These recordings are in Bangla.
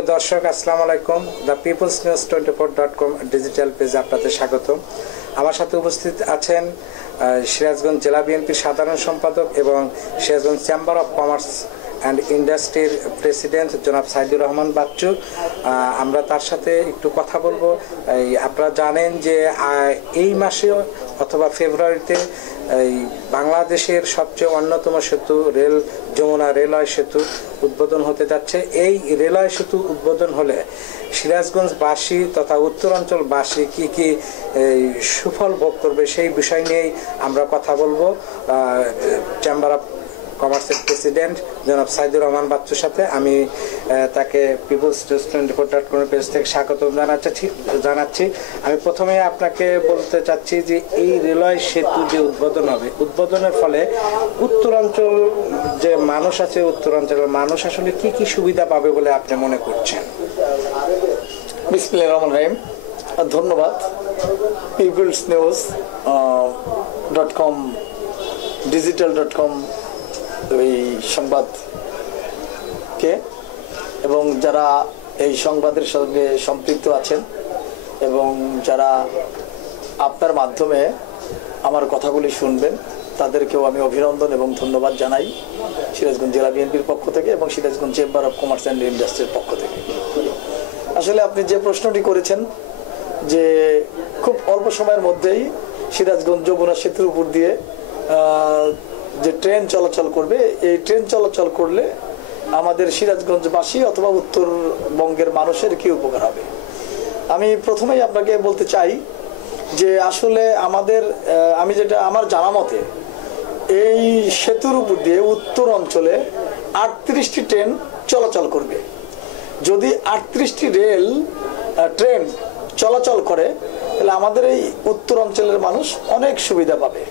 প্রিয় দর্শক, আসসালামু আলাইকুম। The people's news 24.com digital পেজে আপনাদের স্বাগত। আমার সাথে উপস্থিত আছেন সিরাজগঞ্জ জেলা বিএনপির সাধারণ সম্পাদক এবং Sirajganj chamber of commerce and ইন্ডাস্ট্রির প্রেসিডেন্ট জনাব সাইদুর রহমান বাচ্চু। আমরা তার সাথে একটু কথা বলবো। আপনারা জানেন যে এই মাসে অথবা ফেব্রুয়ারিতে এই বাংলাদেশের সবচেয়ে অন্যতম সেতু যমুনা রেলওয়ে সেতু উদ্বোধন হতে যাচ্ছে। এই রেলওয়ে সেতু উদ্বোধন হলে সিরাজগঞ্জবাসী তথা উত্তরাঞ্চলবাসী কি কি সুফল ভোগ করবে সেই বিষয় নিয়েই আমরা কথা বলবো চেম্বার অফ কমার্সের প্রেসিডেন্ট জনাব সাইদুর রহমান বাচ্চুর সাথে। আমি তাকে পিপলস নিউজ 24.com পেজ থেকে স্বাগত জানাচ্ছি। আমি প্রথমে আপনাকে বলতে চাচ্ছি যে এই রেলওয়ে সেতু যে উদ্বোধন হবে, উদ্বোধনের ফলে উত্তরাঞ্চল যে মানুষ আছে, উত্তরাঞ্চলের মানুষ আসলে কি কি সুবিধা পাবে বলে আপনি মনে করছেন? বিসমিল্লাহির রহমানির রহিম। ধন্যবাদ পিপলস নিউজ .com digital.com এই সংবাদকে এবং যারা এই সংবাদের সঙ্গে সম্পৃক্ত আছেন এবং যারা আপনার মাধ্যমে আমার কথাগুলি শুনবেন তাদেরকেও আমি অভিনন্দন এবং ধন্যবাদ জানাই সিরাজগঞ্জ জেলা বিএনপির পক্ষ থেকে এবং Sirajganj chamber of commerce and ইন্ডাস্ট্রির পক্ষ থেকে। আসলে আপনি যে প্রশ্নটি করেছেন যে খুব অল্প সময়ের মধ্যেই সিরাজগঞ্জ যমুনা সেতুর উপর দিয়ে যে ট্রেন চলাচল করবে, এই ট্রেন চলাচল করলে আমাদের সিরাজগঞ্জবাসী অথবা উত্তরবঙ্গের মানুষের কি উপকার হবে। আমি প্রথমেই আপনাকে বলতে চাই যে আসলে আমি যেটা আমার জানা মতে এই সেতুর উপর দিয়ে উত্তর অঞ্চলে 38টি ট্রেন চলাচল করবে। যদি 38টি ট্রেন চলাচল করে তাহলে আমাদের এই উত্তর অঞ্চলের মানুষ অনেক সুবিধা পাবে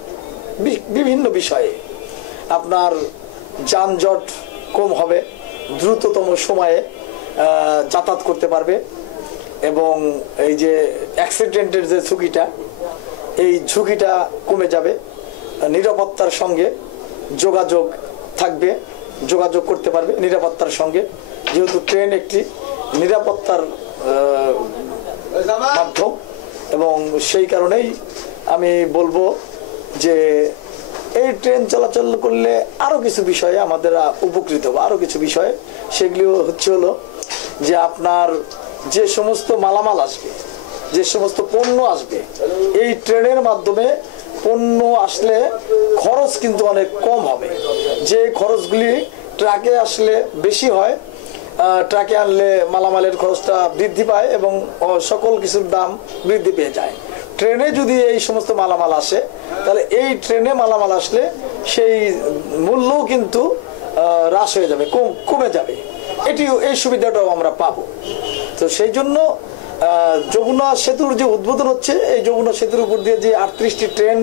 বিভিন্ন বিষয়ে। আপনার যানজট কম হবে, দ্রুততম সময়ে যাতায়াত করতে পারবে এবং এই যে অ্যাক্সিডেন্টের যে ঝুঁকিটা, এই ঝুঁকিটা কমে যাবে। নিরাপত্তার সঙ্গে যোগাযোগ থাকবে, যোগাযোগ করতে পারবে নিরাপত্তার সঙ্গে, যেহেতু ট্রেন একটি নিরাপত্তার মাধ্যম। এবং সেই কারণেই আমি বলবো যে এই ট্রেন চলাচল করলে আরো কিছু বিষয়ে আমাদের উপকৃত হবে। আরো কিছু বিষয় সেগুলি হলো যে আপনার যে সমস্ত মালামাল আসবে, যে সমস্ত পণ্য আসবে, এই ট্রেনের মাধ্যমে পণ্য আসলে খরচ কিন্তু অনেক কম হবে। যে খরচগুলি ট্রাকে আসলে বেশি হয়, ট্রাকে আনলে মালামালের খরচটা বৃদ্ধি পায় এবং সকল কিছুর দাম বৃদ্ধি পেয়ে যায়। ট্রেনে যদি এই সমস্ত মালামাল আসে তাহলে এই ট্রেনে মালামাল আসলে সেই মূল্যও কিন্তু হ্রাস হয়ে যাবে, কমে যাবে। এই সুবিধাটাও আমরা পাবো। তো সেই জন্য যমুনা সেতুর যে উদ্বোধন হচ্ছে, এই যমুনা সেতুর উপর দিয়ে যে 38টি ট্রেন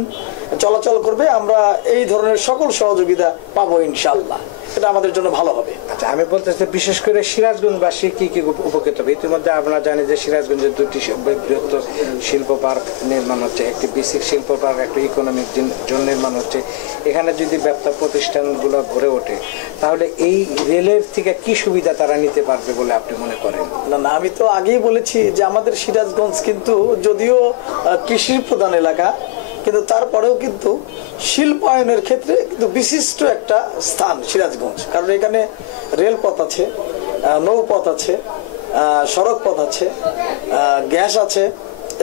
চলাচল করবে, আমরা এই ধরনের সকল সহযোগিতা পাবো ইনশাআল্লাহ। এটা আমাদের জন্য ভালো হবে। আচ্ছা, আমি বলতে চাই বিশেষ করে সিরাজগঞ্জবাসী কি কি উপকৃত হবে। ইতিমধ্যে আমরা জানি যে সিরাজগঞ্জের দুটি বৃহত্তর শিল্প পার্ক নির্মাণ হচ্ছে, একটি বেসিক শিল্প পার্ক, একটি ইকোনমিক জোন নির্মাণ হচ্ছে। এখানে যদি ব্যবসা প্রতিষ্ঠানগুলো গড়ে ওঠে তাহলে এই রেলের থেকে কি সুবিধা তারা নিতে পারবে বলে আপনি মনে করেন? না, আমি তো আগেই বলেছি যে আমাদের সিরাজগঞ্জ কিন্তু যদিও কৃষির প্রধান এলাকা, কিন্তু তারপরেও কিন্তু শিল্পায়নের ক্ষেত্রে কিন্তু বিশিষ্ট একটা স্থান সিরাজগঞ্জ। কারণ এখানে রেলপথ আছে, নৌপথ আছে, সড়ক পথ আছে, গ্যাস আছে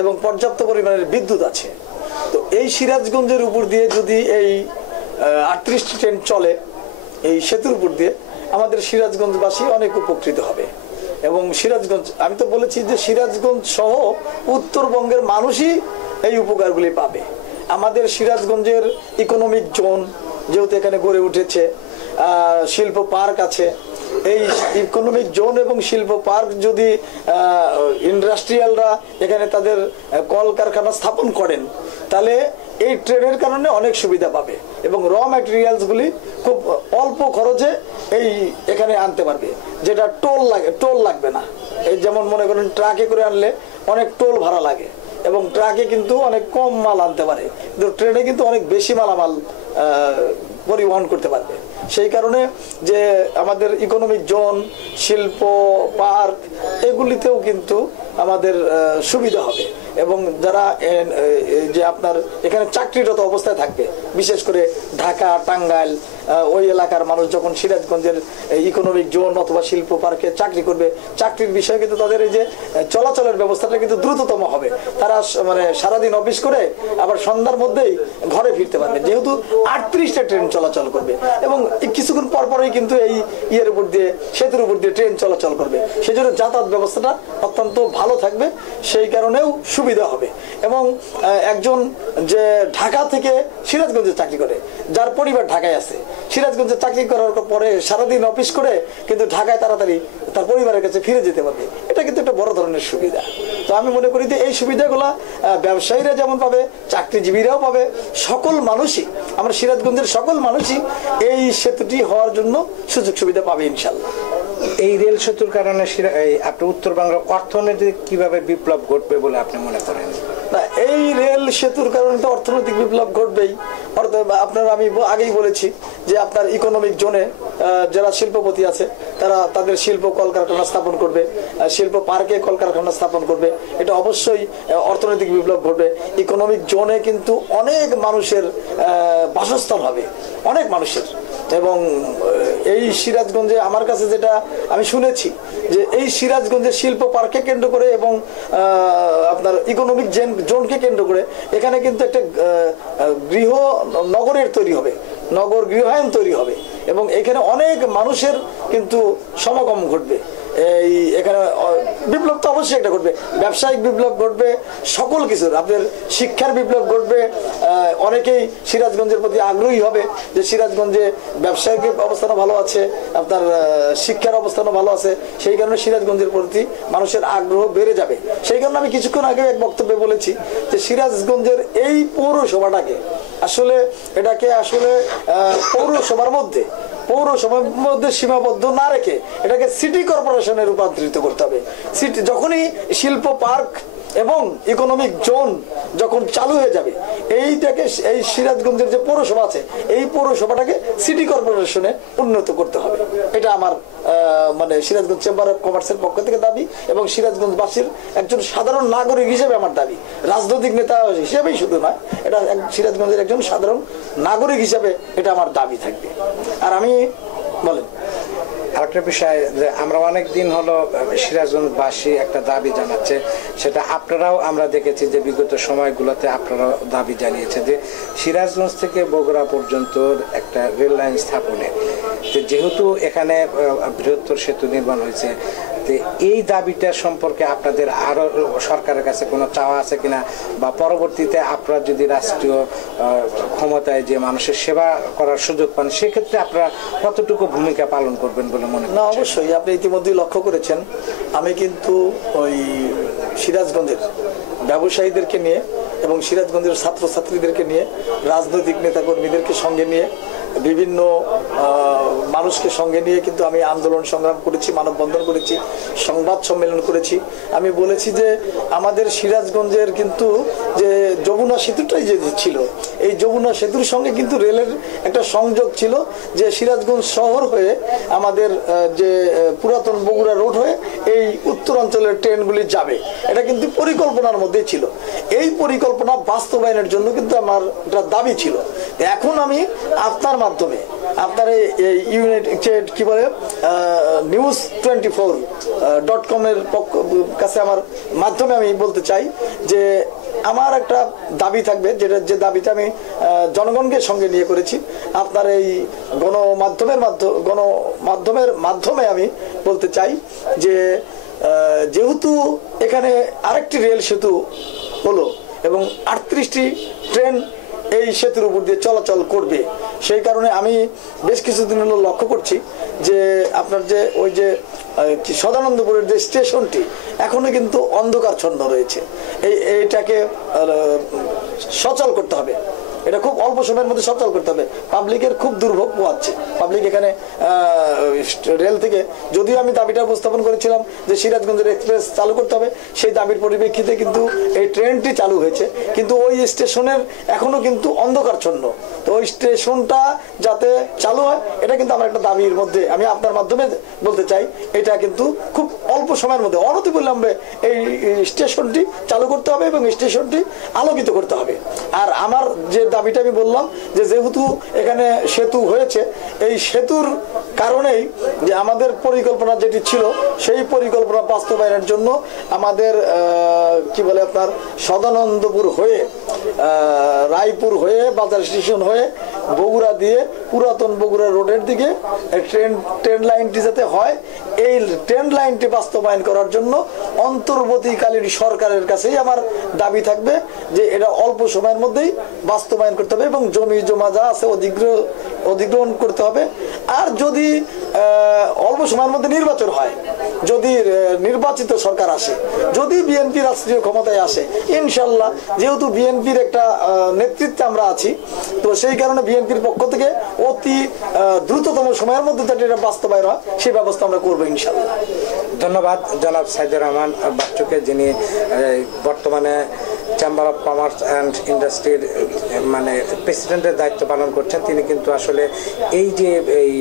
এবং পর্যাপ্ত পরিমাণের বিদ্যুৎ আছে। তো এই সিরাজগঞ্জের উপর দিয়ে যদি এই 38টি ট্রেন চলে এই সেতুর উপর দিয়ে, আমাদের সিরাজগঞ্জবাসী অনেক উপকৃত হবে। এবং সিরাজগঞ্জ, আমি তো বলেছি যে সিরাজগঞ্জ সহ উত্তরবঙ্গের মানুষই এই উপকারগুলি পাবে। আমাদের সিরাজগঞ্জের ইকোনমিক জোন যেহেতু এখানে গড়ে উঠেছে, শিল্প পার্ক আছে, এই ইকোনমিক জোন এবং শিল্প পার্ক যদি ইন্ডাস্ট্রিয়ালরা এখানে তাদের কলকারখানা স্থাপন করেন তাহলে এই ট্রেনের কারণে অনেক সুবিধা পাবে এবং র ম্যাটেরিয়ালসগুলি খুব অল্প খরচে এখানে আনতে পারবে, যেটা টোল লাগবে না। এই যেমন মনে করেন ট্রাকে করে আনলে অনেক টোল ভাড়া লাগে এবং ট্রাকে কিন্তু অনেক কম মাল আনতে পারে, কিন্তু ট্রেনে কিন্তু অনেক বেশি মালামাল পরিবহন করতে পারবে। সেই কারণে যে আমাদের ইকোনমিক জোন, শিল্প পার্ক এগুলিতেও কিন্তু আমাদের সুবিধা হবে। এবং যারা যে আপনার এখানে চাকরিরত অবস্থায় থাকবে, বিশেষ করে ঢাকা, টাঙ্গাইল ওই এলাকার মানুষ যখন সিরাজগঞ্জের ইকোনমিক জোন অথবা শিল্প পার্কে চাকরি করবে, চাকরির বিষয়ে কিন্তু তাদের এই যে চলাচলের ব্যবস্থাটা কিন্তু দ্রুততম হবে। তারা মানে সারাদিন অফিস করে আবার সন্ধ্যার মধ্যেই ঘরে ফিরতে পারবে, যেহেতু 38টা ট্রেন চলাচল করবে এবং কিছুক্ষণ পরপরই কিন্তু এই ইয়ের উপর দিয়ে, সেতুর উপর দিয়ে ট্রেন চলাচল করবে। সেজন্য যাতায়াত ব্যবস্থাটা অত্যন্ত ভালো থাকবে, সেই কারণেও সুবিধা হবে। এবং একজন যে ঢাকা থেকে সিরাজগঞ্জে চাকরি করে, যার পরিবার ঢাকায় আছে, সিরাজগঞ্জে চাকরি করার পরে সারাদিন অফিস করে কিন্তু ঢাকায় তাড়াতাড়ি তার পরিবারের কাছে ফিরে যেতে পারবে। এটা কিন্তু একটা বড় ধরনের সুবিধা। তো আমি মনে করি যে এই সুবিধাগুলো ব্যবসায়ীরা যেমন পাবে, চাকরিজীবীরাও পাবে, সকল মানুষই, আমরা সিরাজগঞ্জের সকল মানুষই এই সেতুটি হওয়ার জন্য সুযোগ সুবিধা পাবে ইনশাল্লাহ। এই রেল সেতুর কারণে আপনি উত্তরবঙ্গের অর্থনৈতিক কিভাবে বিপ্লব ঘটবে বলে আপনি মনে করেন? না, এই রেল সেতুর কারণে তো অর্থনৈতিক বিপ্লব ঘটবেই। আপনার আমি আগেই বলেছি যে আপনার ইকোনমিক জোনে যারা শিল্পপতি আছে তারা তাদের শিল্প কলকারখানা স্থাপন করবে, শিল্প পার্কে কলকারখানা স্থাপন করবে, এটা অবশ্যই অর্থনৈতিক বিপ্লব ঘটবে। ইকোনমিক জোনে কিন্তু অনেক মানুষের বাসস্থান হবে, অনেক মানুষের। এবং এই সিরাজগঞ্জে আমার কাছে যেটা আমি শুনেছি যে এই সিরাজগঞ্জের শিল্প পার্ককে কেন্দ্র করে এবং আপনার ইকোনমিক জোনকে কেন্দ্র করে এখানে কিন্তু একটা গৃহ নগরের তৈরি হবে, নগর গৃহায়ন তৈরি হবে এবং এখানে অনেক মানুষের কিন্তু সমাগম ঘটবে। এই এখানে বিপ্লব তো অবশ্যই একটা ঘটবে, ব্যবসায়িক বিপ্লব ঘটবে, সকল কিছুর আপনার শিক্ষার বিপ্লব ঘটবে। অনেকেই সিরাজগঞ্জের প্রতি আগ্রহী হবে যে সিরাজগঞ্জে ব্যবসায়িক অবস্থানও ভালো আছে, আপনার শিক্ষার অবস্থানও ভালো আছে, সেই কারণে সিরাজগঞ্জের প্রতি মানুষের আগ্রহ বেড়ে যাবে। সেই কারণে আমি কিছুক্ষণ আগে এক বক্তব্যে বলেছি যে সিরাজগঞ্জের এই পৌরসভাটাকে আসলে এটাকে আসলে পৌরসভার মধ্যে সীমাবদ্ধ না রেখে এটাকে সিটি কর্পোরেশনে রূপান্তরিত করতে হবে। সিটি যখনই শিল্প পার্ক এবং ইকোনমিক জোন যখন চালু হয়ে যাবে, এইটাকে এই সিরাজগঞ্জের যে পৌরসভা আছে এই পৌরসভাটাকে সিটি কর্পোরেশনে উন্নত করতে হবে। এটা আমার মানে সিরাজগঞ্জ চেম্বার অফ কমার্সের পক্ষ থেকে দাবি এবং সিরাজগঞ্জবাসীর একজন সাধারণ নাগরিক হিসেবে আমার দাবি, রাজনৈতিক নেতা হিসেবেই শুধু নয়, এটা সিরাজগঞ্জের একজন সাধারণ নাগরিক হিসেবে এটা আমার দাবি থাকবে। আর আমি বলেন আরেকটা বিষয় যে আমরা অনেক দিন হলো সিরাজগঞ্জবাসী একটা দাবি জানাচ্ছে, সেটা আপনারাও আমরা দেখেছি যে বিগত সময়গুলোতে আপনারাও দাবি জানিয়েছে যে সিরাজগঞ্জ থেকে বগুড়া পর্যন্ত একটা রেল লাইন স্থাপনের, যেহেতু এখানে বৃহত্তর সেতু নির্মাণ হয়েছে, এই দাবিটা সম্পর্কে আপনাদের আরো সরকারের কাছে কোনো চাওয়া আছে কিনা, বা পরবর্তীতে আপনারা যদি রাষ্ট্রীয় ক্ষমতায় যে মানুষের সেবা করার সুযোগ পান সেক্ষেত্রে আপনারা কতটুকু ভূমিকা পালন করবেন বলে মনে করেন? না, অবশ্যই আপনি ইতিমধ্যেই লক্ষ্য করেছেন আমি কিন্তু ওই সিরাজগঞ্জের ব্যবসায়ীদেরকে নিয়ে এবং সিরাজগঞ্জের ছাত্রছাত্রীদেরকে নিয়ে, রাজনৈতিক নেতাকর্মীদেরকে সঙ্গে নিয়ে, বিভিন্ন মানুষকে সঙ্গে নিয়ে কিন্তু আমি আন্দোলন সংগ্রাম করেছি, মানববন্ধন করেছি, সংবাদ সম্মেলন করেছি। আমি বলেছি যে আমাদের সিরাজগঞ্জের কিন্তু যে যমুনা সেতুটাই যে ছিল, এই যমুনা সেতুর সঙ্গে কিন্তু রেলের একটা সংযোগ ছিল, যে সিরাজগঞ্জ শহর হয়ে আমাদের যে পুরাতন বগুড়া রোড হয়ে এই উত্তরাঞ্চলের ট্রেনগুলি যাবে, এটা কিন্তু পরিকল্পনার মধ্যেই ছিল। এই পরিকল্পনা বাস্তবায়নের জন্য কিন্তু আমার একটা দাবি ছিল। এখন আমি আপনার মাধ্যমে, আপনার এই ইউনাইটেড কি বলে news24.com এর কাছে আমার মাধ্যমে আমি বলতে চাই যে আমার একটা দাবি থাকবে, যে দাবিটা আমি জনগণকে সঙ্গে নিয়ে করেছি। আপনার এই গণমাধ্যমের মাধ্যমে আমি বলতে চাই যে যেহেতু এখানে আরেকটি রেল সেতু হলো এবং 38টি ট্রেন এই সেতুর উপর দিয়ে চলাচল করবে, সেই কারণে আমি বেশ কিছুদিন হলো লক্ষ্য করছি যে আপনার যে ওই যে সদানন্দপুরের যে স্টেশনটি এখনো কিন্তু অন্ধকারচ্ছন্ন রয়েছে। এইটাকে সচল করতে হবে, এটা খুব অল্প সময়ের মধ্যে সচল করতে হবে। পাবলিকের খুব দুর্ভোগ পোহাচ্ছে, পাবলিক এখানে রেল থেকে যদিও আমি দাবিটা উপস্থাপন করেছিলাম যে সিরাজগঞ্জের এক্সপ্রেস চালু করতে হবে, সেই দাবির পরিপ্রেক্ষিতে কিন্তু এই ট্রেনটি চালু হয়েছে, কিন্তু ওই স্টেশনের এখনো কিন্তু অন্ধকারচ্ছন্ন। তো ওই স্টেশনটা যাতে চালু হয় এটা কিন্তু আমার একটা দাবির মধ্যে, আমি আপনার মাধ্যমে বলতে চাই, এটা কিন্তু খুব অল্প সময়ের মধ্যে অনতিবিলম্বে এই স্টেশনটি চালু করতে হবে এবং স্টেশনটি আলোকিত করতে হবে। আর আমার যে দাবিটা আমি বললাম যে যেহেতু এখানে সেতু হয়েছে, এই সেতুর কারণেই যে আমাদের পরিকল্পনা যেটি ছিল সেই পরিকল্পনা বাস্তবায়নের জন্য আমাদের কি বলে আপনার সদানন্দপুর হয়ে রায়পুর হয়ে বাজার স্টেশন হয়ে বগুড়া দিয়ে পুরাতন বগুড়া রোডের দিকে ট্রেন লাইনটি যাতে হয়, এই ট্রেন লাইনটি বাস্তবায়ন করার জন্য অন্তর্বর্তীকালীন সরকারের কাছেই আমার দাবি থাকবে যে এটা অল্প সময়ের মধ্যেই বাস্তবায়ন করতে হবে এবং জমি জমা যা আছে অধিগ্রহণ করতে হবে। আর যদি অল্প সময়ের মধ্যে নির্বাচন হয়, যদি নির্বাচিত সরকার আসে, যদি বিএনপি রাষ্ট্রীয় ক্ষমতায় আসে, ইনশাল্লাহ যেহেতু বিএনপির একটা নেতৃত্বে আমরা আছি, তো সেই কারণে বিএনপির পক্ষ থেকে অতি দ্রুততম সময়ের মধ্যে যাতে এটা বাস্তবায়ন হয় সেই ব্যবস্থা আমরা করবো ইনশাল্লাহ। ধন্যবাদ জনাব সাইদুর রহমান বাচ্চুকে, যিনি বর্তমানে চেম্বার অফ কমার্স অ্যান্ড ইন্ডাস্ট্রির মানে প্রেসিডেন্টের দায়িত্ব পালন করছেন। তিনি কিন্তু আসলে এই যে এই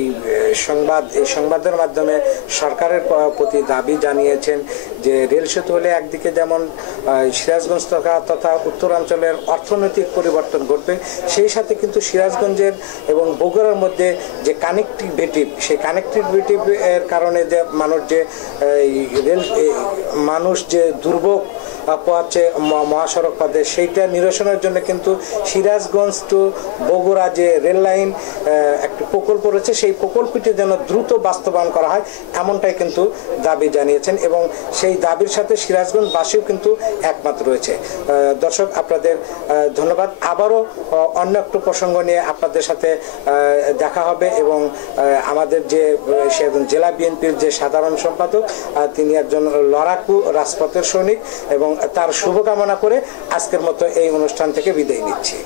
সংবাদের মাধ্যমে সরকারের প্রতি দাবি জানিয়েছেন যে রেল সেতু হলে একদিকে যেমন সিরাজগঞ্জ তথা উত্তরাঞ্চলের অর্থনৈতিক পরিবর্তন ঘটবে, সেই সাথে কিন্তু সিরাজগঞ্জের এবং বগুড়ার মধ্যে যে কানেক্টিভিটি, সেই কানেক্টিভিটি এর কারণে যে মানুষ যে দুর্ভোগ পোহাচ্ছে মহাসড়ক পথে, সেইটা নিরসনের জন্য কিন্তু সিরাজগঞ্জ টু বগুড়া যে রেল লাইন একটি প্রকল্প রয়েছে, সেই প্রকল্পটি যেন দ্রুত বাস্তবায়ন করা হয় এমনটাই কিন্তু দাবি জানিয়েছেন এবং সেই দাবির সাথে সিরাজগঞ্জবাসীও কিন্তু একমত রয়েছে। দর্শক, আপনাদের ধন্যবাদ। আবারও অন্য একটু প্রসঙ্গ নিয়ে আপনাদের সাথে দেখা হবে এবং আমাদের যে সিরাজগঞ্জ জেলা বিএনপির যে সাধারণ সম্পাদক, তিনি একজন লড়াকু রাজপথের সৈনিক এবং তার শুভকামনা করে আজকের মতো এই অনুষ্ঠান থেকে বিদায় নিচ্ছি।